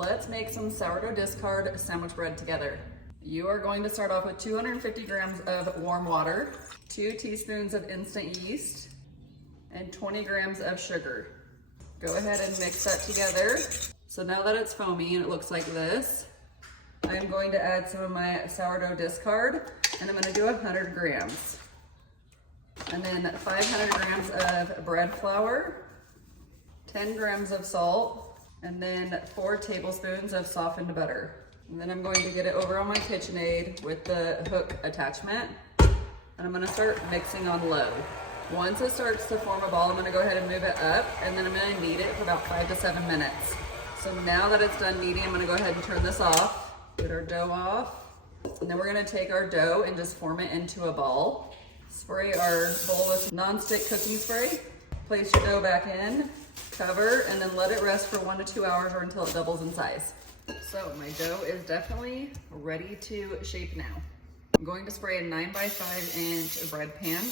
Let's make some sourdough discard sandwich bread together. You are going to start off with 250 grams of warm water, 2 teaspoons of instant yeast, and 20 grams of sugar. Go ahead and mix that together. So now that it's foamy and it looks like this, I'm going to add some of my sourdough discard, and I'm gonna do 100 grams. And then 500 grams of bread flour, 10 grams of salt, and then 4 tablespoons of softened butter. And then I'm going to get it over on my KitchenAid with the hook attachment. And I'm gonna start mixing on low. Once it starts to form a ball, I'm gonna go ahead and move it up, and then I'm gonna knead it for about 5 to 7 minutes. So now that it's done kneading, I'm gonna go ahead and turn this off, get our dough off. And then we're gonna take our dough and just form it into a ball. Spray our bowl with non-stick cooking spray. Place your dough back in, cover, and then let it rest for 1 to 2 hours or until it doubles in size. So my dough is definitely ready to shape now. I'm going to spray a 9 by 5 inch bread pan.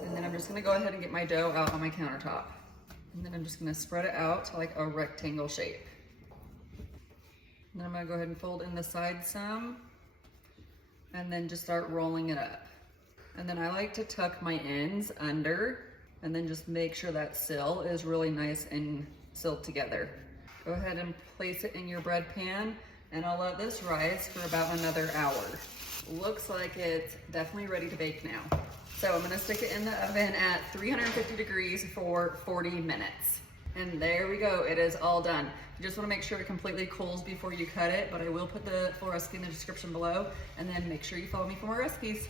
And then I'm just gonna go ahead and get my dough out on my countertop. And then I'm just gonna spread it out to like a rectangle shape. And then I'm gonna go ahead and fold in the sides some, and then just start rolling it up. And then I like to tuck my ends under, and then just make sure that sill is really nice and sealed together. Go ahead and place it in your bread pan, and I'll let this rise for about another hour. Looks like it's definitely ready to bake now. So I'm gonna stick it in the oven at 350 degrees for 40 minutes. And there we go, it is all done. You just wanna make sure it completely cools before you cut it, but I will put the full recipe in the description below, and then make sure you follow me for more recipes.